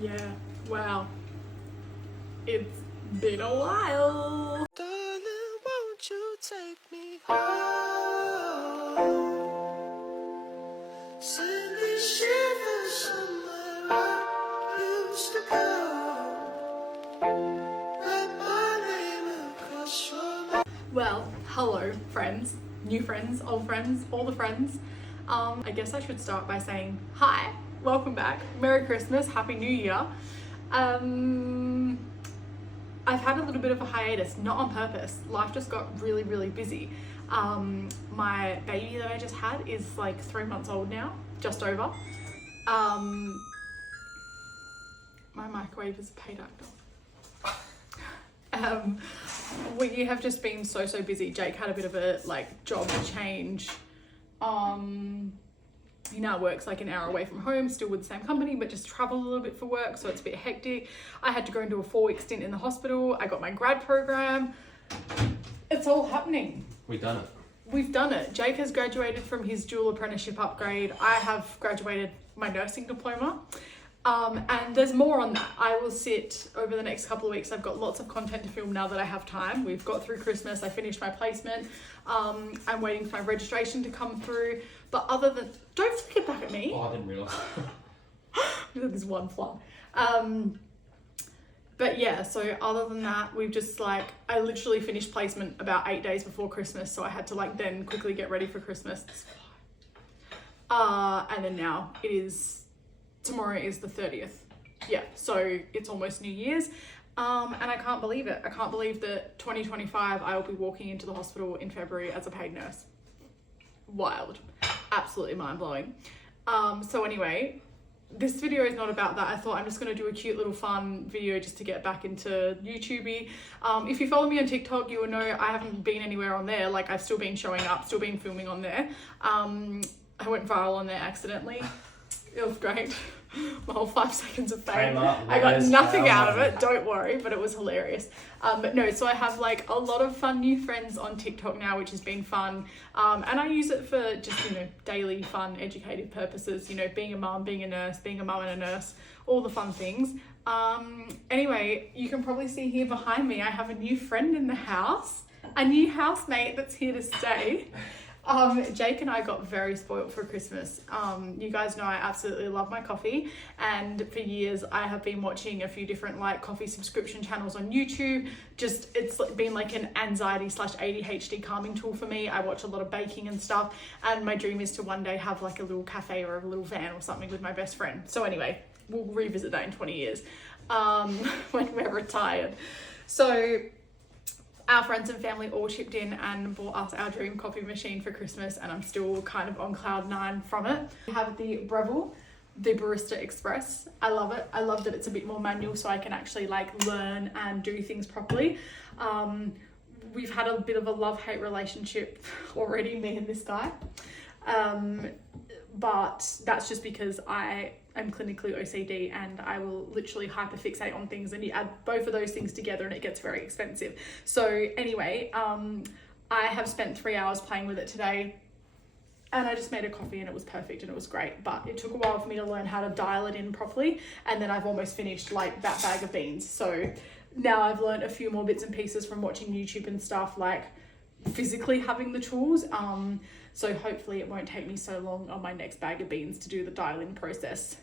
Yeah, wow. It's been a while. Darling, won't you take me home? Send me shivers somewhere I used to go. Write my name across your mouth. Well, hello friends, new friends, old friends, all the friends. I guess I should start by saying hi, welcome back, Merry Christmas, Happy New Year. I've had a little bit of a hiatus, not on purpose. Life just got really, really busy. My baby that I just had is like 3 months old now, just over. My microwave is a paid actor. We have just been so busy. Jake had a bit of a job change. He now works like an hour away from home, still with the same company, but just travel a little bit for work, so it's a bit hectic. I had to go into a 4-week stint in the hospital. I got my grad program. It's all happening. We've done it. We've done it. Jake has graduated from his dual apprenticeship upgrade. I have graduated my nursing diploma. And there's more on that. I will sit over the next couple of weeks. I've got lots of content to film now that I have time. We've got through Christmas. I finished my placement. I'm waiting for my registration to come through. But other than, don't flick it back at me. Oh, I didn't realise. There's one fly. But yeah, so other than that, we've just I literally finished placement about 8 days before Christmas. So I had to then quickly get ready for Christmas. And then now tomorrow is the 30th. Yeah, so it's almost New Year's. And I can't believe it. I can't believe that 2025, I will be walking into the hospital in February as a paid nurse. Wild. Absolutely mind-blowing. So anyway, this video is not about that. I thought I'm just going to do a cute little fun video just to get back into YouTube-y. If you follow me on TikTok, you will know I haven't been anywhere on there. I've still been showing up, still been filming on there. I went viral on there accidentally. It was great. My whole 5 seconds of fame. I got nothing out of it, don't worry, but it was hilarious. But no, so I have a lot of fun new friends on TikTok now, which has been fun. And I use it for just, daily fun, educative purposes, being a mum, being a nurse, being a mum and a nurse, all the fun things. Anyway, you can probably see here behind me, I have a new friend in the house, a new housemate that's here to stay. Jake and I got very spoiled for Christmas. You guys know I absolutely love my coffee, and for years I have been watching a few different coffee subscription channels on YouTube. It's been an anxiety/ADHD calming tool for me. I watch a lot of baking and stuff, and my dream is to one day have a little cafe or a little van or something with my best friend. So anyway, we'll revisit that in 20 years when we're retired. So our friends and family all chipped in and bought us our dream coffee machine for Christmas, and I'm still kind of on cloud 9 from it. We have the Breville, the Barista Express. I love it. I love that it's a bit more manual, so I can actually learn and do things properly. We've had a bit of a love-hate relationship already, me and this guy. But that's just because I am clinically OCD and I will literally hyperfixate on things, and you add both of those things together and it gets very expensive. So anyway, I have spent 3 hours playing with it today, and I just made a coffee and it was perfect and it was great, but it took a while for me to learn how to dial it in properly, and then I've almost finished that bag of beans. So now I've learned a few more bits and pieces from watching YouTube and stuff, physically having the tools. So hopefully it won't take me so long on my next bag of beans to do the dial-in process.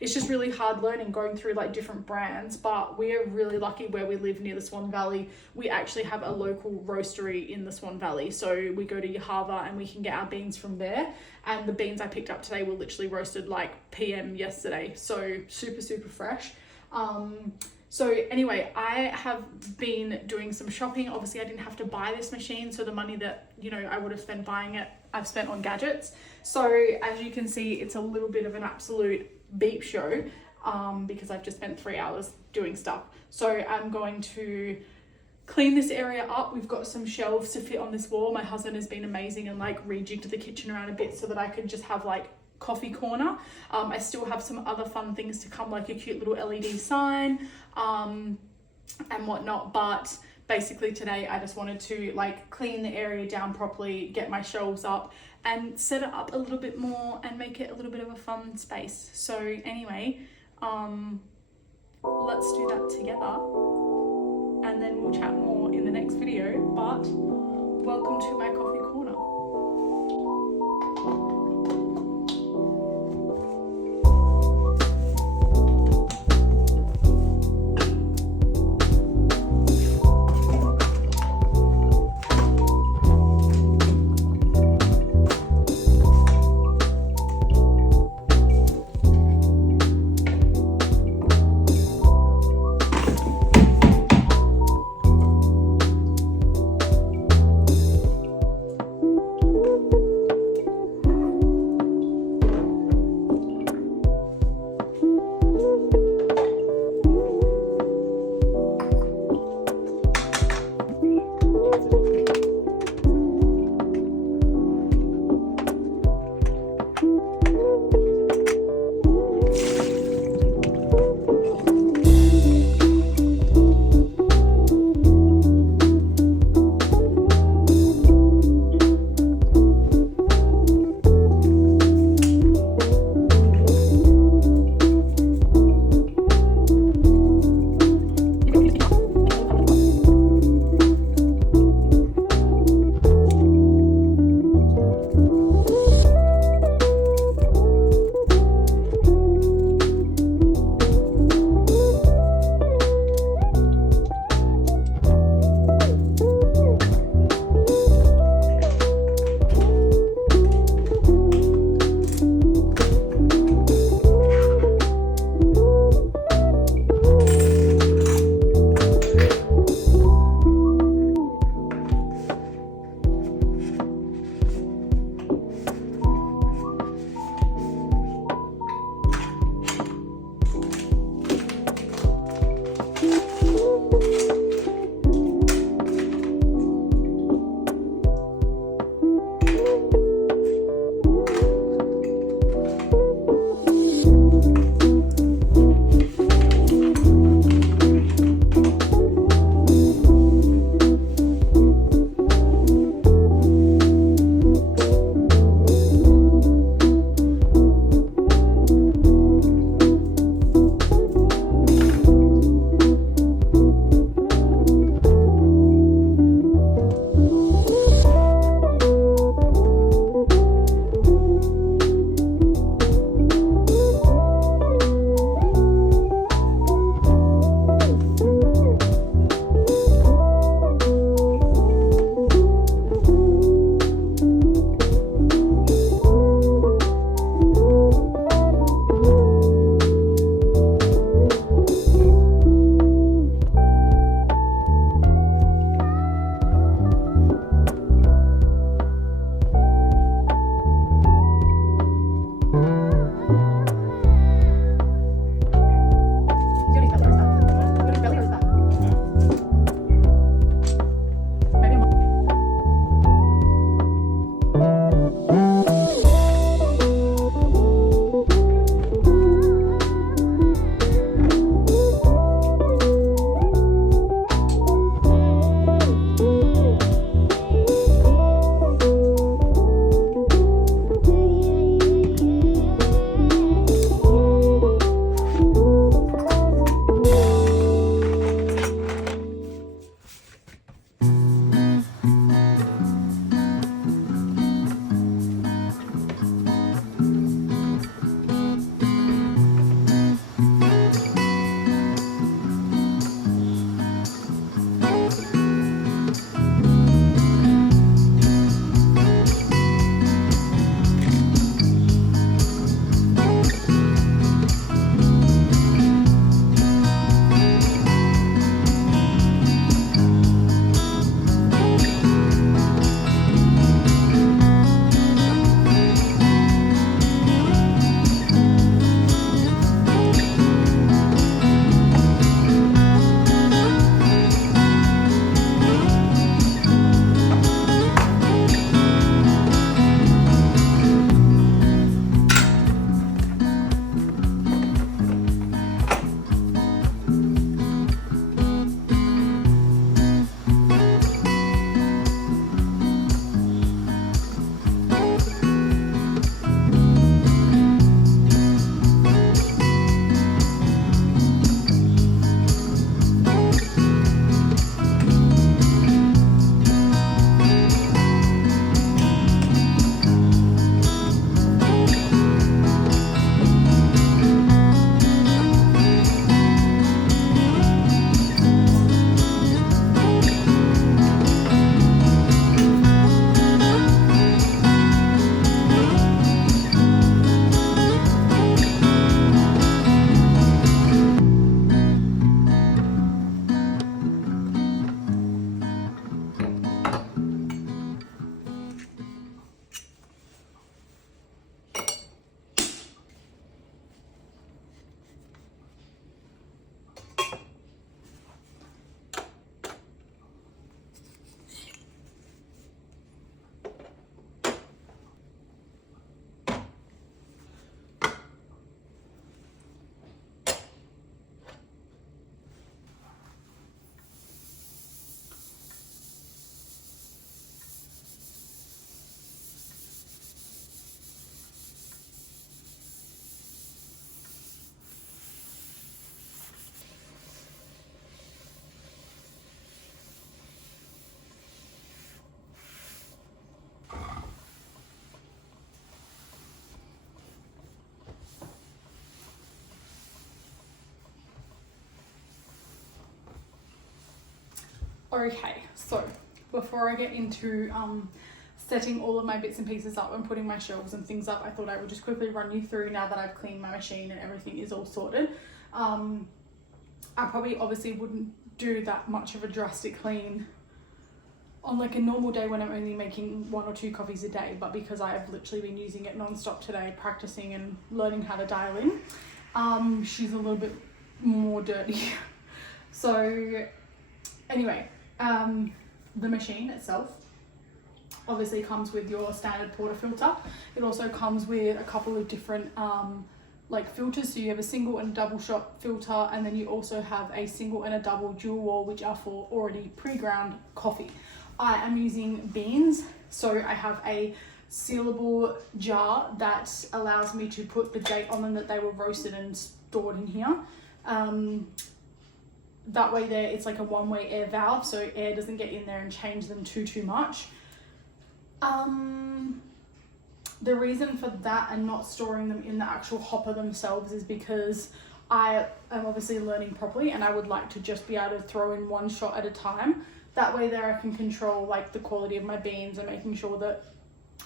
It's just really hard learning, going through different brands, but we are really lucky where we live near the Swan Valley. We actually have a local roastery in the Swan Valley, so we go to Yahava and we can get our beans from there. And the beans I picked up today were literally roasted PM yesterday, so super fresh. So anyway, I have been doing some shopping. Obviously I didn't have to buy this machine, so the money that I would have spent buying it, I've spent on gadgets. So as you can see, it's a little bit of an absolute beep show, because I've just spent 3 hours doing stuff. So I'm going to clean this area up. We've got some shelves to fit on this wall. My husband has been amazing and rejigged the kitchen around a bit so that I could just have coffee corner. I still have some other fun things to come, like a cute little LED sign and whatnot, but basically today I just wanted to clean the area down properly, get my shelves up and set it up a little bit more and make it a little bit of a fun space. So anyway, let's do that together, and then we'll chat more in the next video. But welcome to my coffee corner. Okay, so before I get into setting all of my bits and pieces up and putting my shelves and things up, I thought I would just quickly run you through, now that I've cleaned my machine and everything is all sorted. I probably obviously wouldn't do that much of a drastic clean on like a normal day when I'm only making 1 or 2 coffees a day, but because I have literally been using it non-stop today, practicing and learning how to dial in, she's a little bit more dirty. So anyway, the machine itself obviously comes with your standard portafilter. It also comes with a couple of different like filters, so you have a single and a double shot filter, and then you also have a single and a double dual wall, which are for already pre-ground coffee. I am using beans, so I have a sealable jar that allows me to put the date on them that they were roasted and stored in here. That way there, it's like a one-way air valve, so air doesn't get in there and change them too much. The reason for that and not storing them in the actual hopper themselves is because I am obviously learning properly, and I would like to just be able to throw in 1 shot at a time. That way there I can control like the quality of my beans and making sure that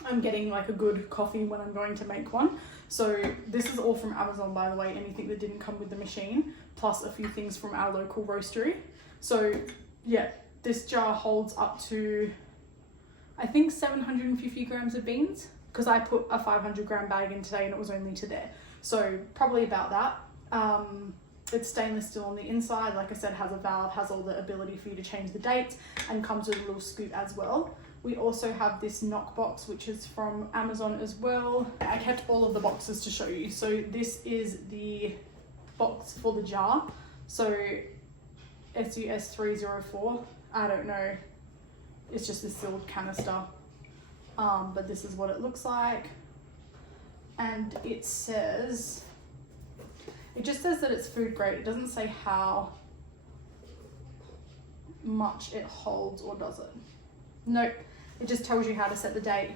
I'm getting like a good coffee when I'm going to make one. So this is all from Amazon, by the way, anything that didn't come with the machine, plus a few things from our local roastery. So yeah, this jar holds up to, I think, 750 grams of beans, because I put a 500 gram bag in today and it was only to there. So probably about that. It's stainless steel on the inside, like I said, has a valve, has all the ability for you to change the dates, and comes with a little scoop as well. We also have this knock box, which is from Amazon as well. I kept all of the boxes to show you. So this is the box for the jar. So SUS304, I don't know, it's just a sealed canister. But this is what it looks like. And it says, it just says that it's food grade. It doesn't say how much it holds, or does it? Nope, it just tells you how to set the date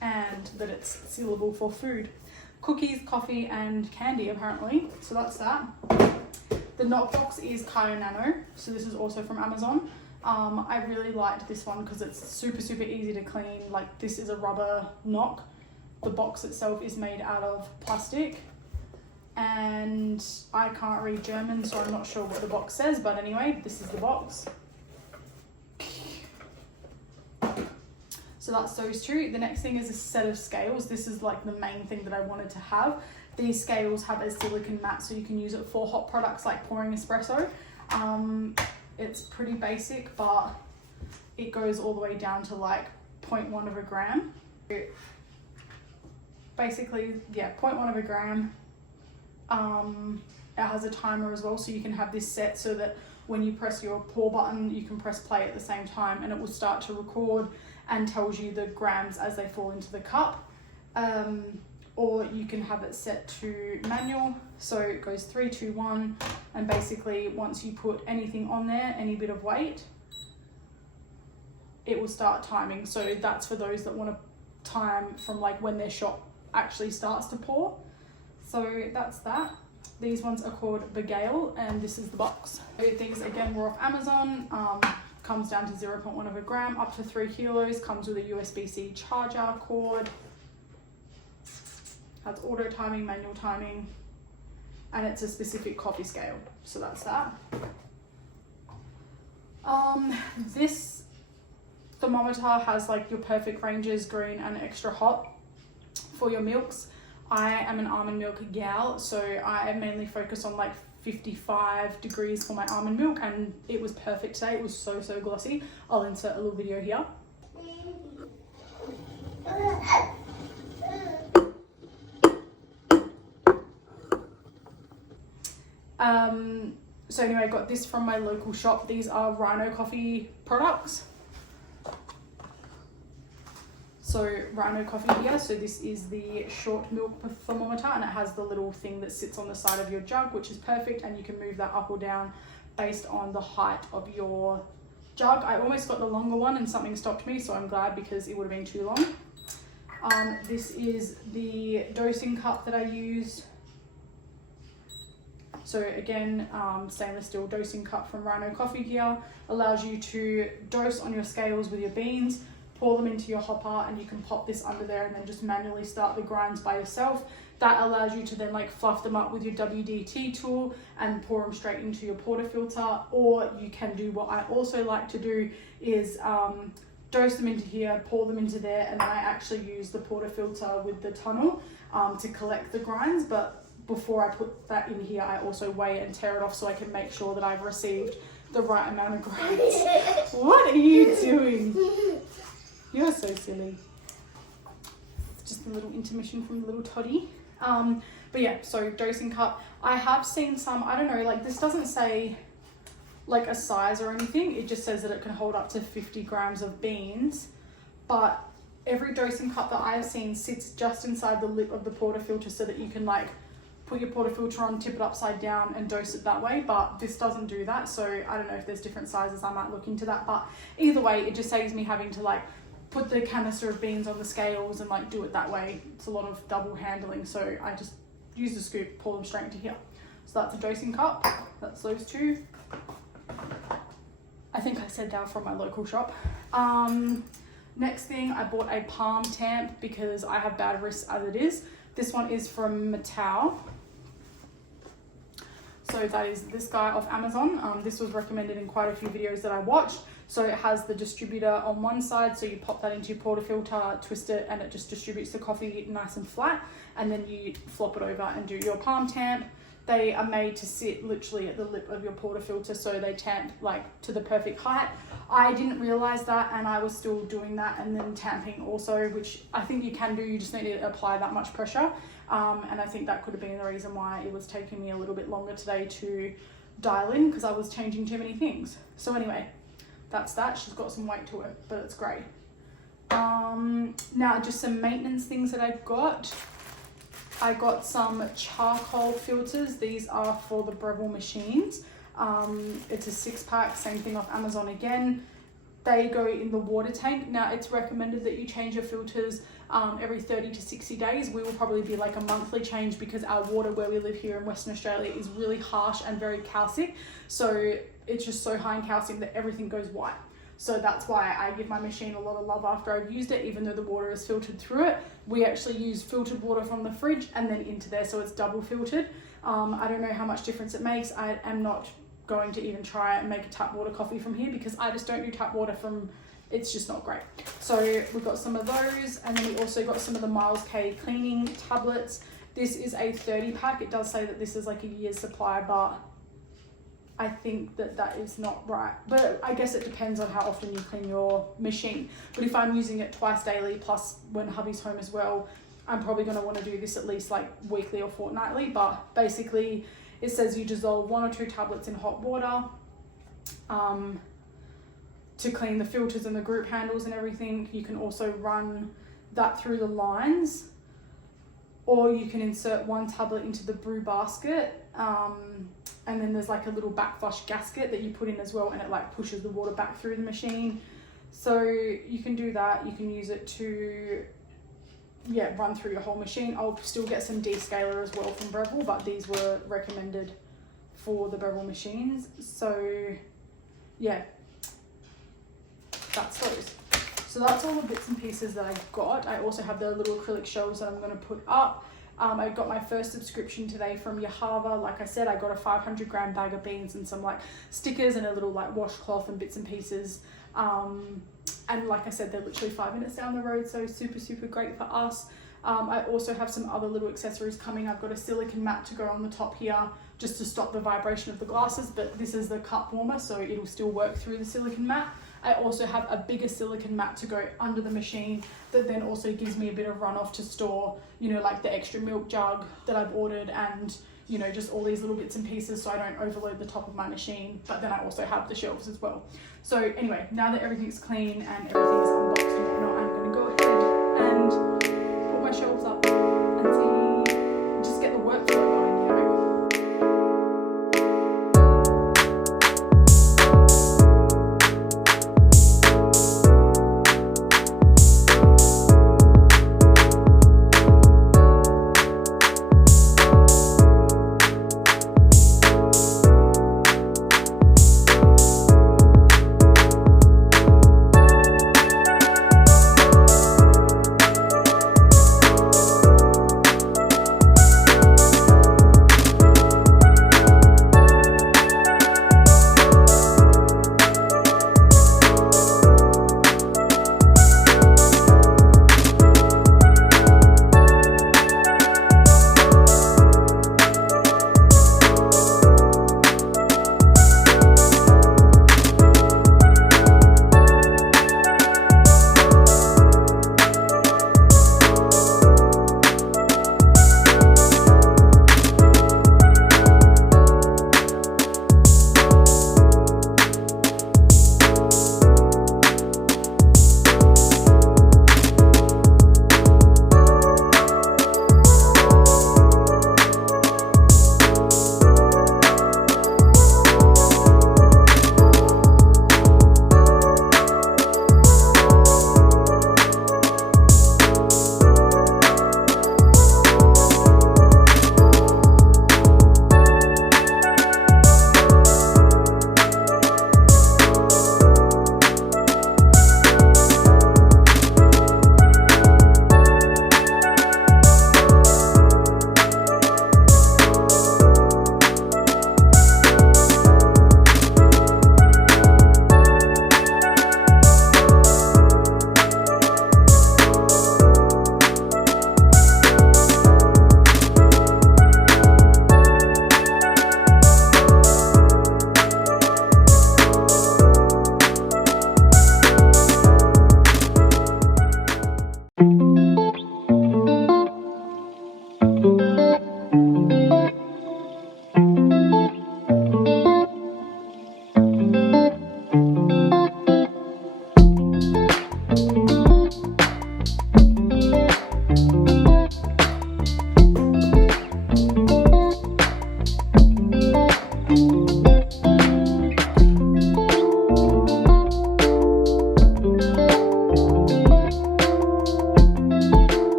and that it's sealable for food. Cookies, coffee, and candy apparently, so that's that. The knock box is Kayo Nano, so this is also from Amazon. I really liked this one because it's super easy to clean. Like, this is a rubber knock. The box itself is made out of plastic, and I can't read German, so I'm not sure what the box says, but anyway, this is the box. So that's those two. The next thing is a set of scales. This is like the main thing that I wanted to have. These scales have a silicone mat, so you can use it for hot products like pouring espresso. It's pretty basic, but it goes all the way down to like 0.1 of a gram. Basically, yeah, 0.1 of a gram. It has a timer as well, so you can have this set so that when you press your pour button, you can press play at the same time, and it will start to record and tells you the grams as they fall into the cup. Or you can have it set to manual, so it goes 3, 2, 1, and basically once you put anything on there, any bit of weight, it will start timing. So that's for those that want to time from like when their shot actually starts to pour. So that's that. These ones are called Breville, and this is the box. These again were off Amazon. Comes down to 0.1 of a gram, up to 3 kilos, comes with a USB-C charger cord. Has auto timing, manual timing, and it's a specific coffee scale. So that's that. This thermometer has like your perfect ranges, green and extra hot, for your milks. I am an almond milk gal, so I mainly focus on like 55 degrees for my almond milk, and it was perfect today. It was so glossy. I'll insert a little video here. So anyway, I got this from my local shop. These are Rhino coffee products. So Rhino coffee here. So this is the short milk thermometer, and it has the little thing that sits on the side of your jug, which is perfect, and you can move that up or down based on the height of your jug. I almost got the longer one and something stopped me, so I'm glad, because it would have been too long. This is the dosing cup that I use. So again, stainless steel dosing cup from Rhino Coffee Gear allows you to dose on your scales with your beans, pour them into your hopper, and you can pop this under there and then just manually start the grinds by yourself. That allows you to then like fluff them up with your WDT tool and pour them straight into your portafilter. Or you can do what I also like to do is dose them into here, pour them into there, and then I actually use the portafilter with the tunnel to collect the grinds. But before I put that in here, I also weigh it and tear it off so I can make sure that I've received the right amount of grinds. What are you doing? You're so silly. Just a little intermission from the little toddy. But yeah, so dosing cup. I have seen some, I don't know, like this doesn't say like a size or anything. It just says that it can hold up to 50 grams of beans. But every dosing cup that I have seen sits just inside the lip of the portafilter so that you can like put your portafilter on, tip it upside down and dose it that way. But this doesn't do that. So I don't know if there's different sizes. I might look into that. But either way, it just saves me having to like put the canister of beans on the scales and like do it that way. It's a lot of double handling. So I just use the scoop, pour them straight into here. So that's a dosing cup. That's those two. I think I said they were from my local shop. Next thing, I bought a palm tamp because I have bad wrists as it is. This one is from Mattel. So that is this guy off Amazon. This was recommended in quite a few videos that I watched. So it has the distributor on one side, so you pop that into your portafilter, twist it, and it just distributes the coffee nice and flat, and then you flop it over and do your palm tamp. They are made to sit literally at the lip of your portafilter, so they tamp like to the perfect height. I didn't realize that, and I was still doing that and then tamping also, which I think you can do, you just need to apply that much pressure. And I think that could have been the reason why it was taking me a little bit longer today to dial in, because I was changing too many things. So anyway, that's that. She's got some weight to it, but it's great. Now just some maintenance things that I've got. I got some charcoal filters. These are for the Breville machines. It's a 6-pack, same thing off Amazon again. They go in the water tank. Now it's recommended that you change your filters every 30 to 60 days. We will probably be like a monthly change because our water where we live here in Western Australia is really harsh and very calcic. So it's just so high in calcium that everything goes white. So that's why I give my machine a lot of love after I've used it, even though the water is filtered through it. We actually use filtered water from the fridge and then into there, so it's double filtered. I don't know how much difference it makes. I am not going to even try and make a tap water coffee from here because I just don't do tap water from, it's just not great. So we got some of those, and then we also got some of the Miles K cleaning tablets. This is a 30-pack. It does say that this is like a year's supply, but I think that that is not right. But I guess it depends on how often you clean your machine. But if I'm using it twice daily, plus when hubby's home as well, I'm probably going to want to do this at least like weekly or fortnightly. But basically it says you dissolve 1 or 2 tablets in hot water to clean the filters and the group handles and everything. You can also run that through the lines, or you can insert 1 tablet into the brew basket. And then there's like a little backflush gasket that you put in as well, and it like pushes the water back through the machine. So you can do that. You can use it to, yeah, run through your whole machine. I'll still get some descaler as well from Breville, but these were recommended for the Breville machines. So yeah, that's those. So that's all the bits and pieces that I got. I also have the little acrylic shelves that I'm going to put up. I got my first subscription today from Yahava. Like I said, I got a 500 gram bag of beans and some like stickers and a little like washcloth and bits and pieces. And like I said, they're literally 5 minutes down the road, so super, super great for us. I also have some other little accessories coming. I've got a silicone mat to go on the top here just to stop the vibration of the glasses, but this is the cup warmer, so it'll still work through the silicone mat. I also have a bigger silicone mat to go under the machine that then also gives me a bit of runoff to store, you know, like the extra milk jug that I've ordered and, you know, just all these little bits and pieces so I don't overload the top of my machine. But then I also have the shelves as well. So anyway, now that everything's clean and everything's unboxed and whatnot, I'm going to go ahead and put my shelves up and see, just get the workflow going, you know.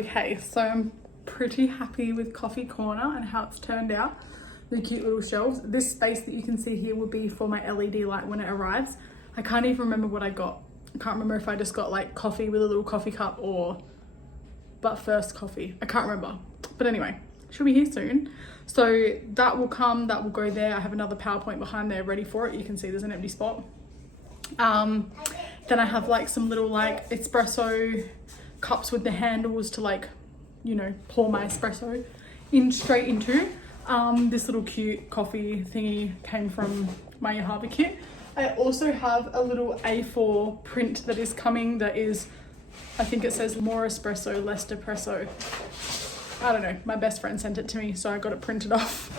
Okay, so I'm pretty happy with Coffee Corner and how it's turned out. The cute little shelves. This space that you can see here will be for my LED light when it arrives. I can't even remember what I got. I can't remember if I just got like coffee with a little coffee cup or but first coffee. I can't remember. But anyway, she'll be here soon. So that will come, that will go there. I have another PowerPoint behind there ready for it. You can see there's an empty spot. Then I have like some little like espresso cups with the handles to like, you know, pour my espresso in straight into. This little cute coffee thingy came from my Harbour kit. I also have a little A4 print that is coming that is, I think it says more espresso, less depresso. I don't know, my best friend sent it to me, so I got it printed off.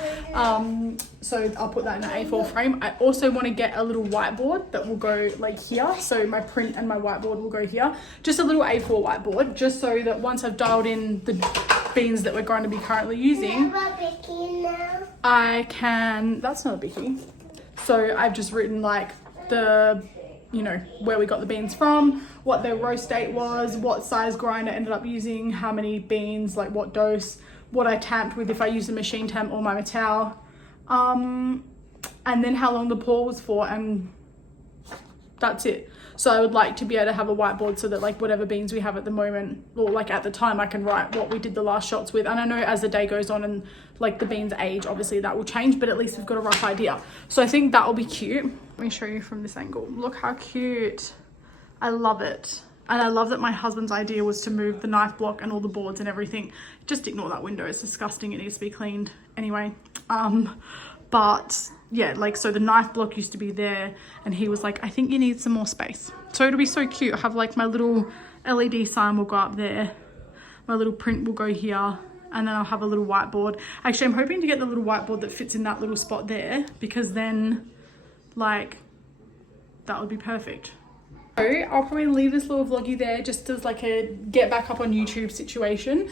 So I'll put that in an A4 frame. I also want to get a little whiteboard that will go like here. So my print and my whiteboard will go here. Just a little A4 whiteboard, just so that once I've dialed in the beans that we're going to be currently using, I can, that's not a Bicky. So I've just written like the, you know, where we got the beans from, what their roast date was, what size grinder ended up using, how many beans, like what dose, what I tamped with, if I used a machine tamp or my Mattel, and then how long the pour was for, and that's it. So I would like to be able to have a whiteboard so that like whatever beans we have at the moment, or like at the time, I can write what we did the last shots with. And I know as the day goes on and like the beans age, obviously that will change, but at least we've got a rough idea. So I think that will be cute. Let me show you from this angle. Look how cute. I love it. And I love that my husband's idea was to move the knife block and all the boards and everything. Just ignore that window, it's disgusting, it needs to be cleaned anyway. But yeah, like, so the knife block used to be there and he was like, I think you need some more space. So it'll be so cute. I have like my little LED sign will go up there. My little print will go here. And then I'll have a little whiteboard. Actually, I'm hoping to get the little whiteboard that fits in that little spot there, because then like, that would be perfect. So I'll probably leave this little vloggy there just as like a get back up on YouTube situation.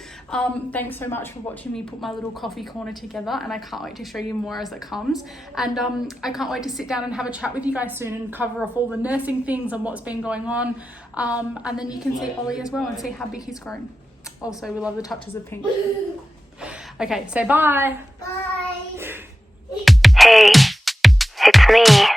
Thanks so much for watching me put my little coffee corner together, and I can't wait to show you more as it comes. And I can't wait to sit down and have a chat with you guys soon and cover off all the nursing things and what's been going on. And then you can see Ollie as well and see how big he's grown. Also, we love the touches of pink. Okay, say bye. Bye. Hey, it's me.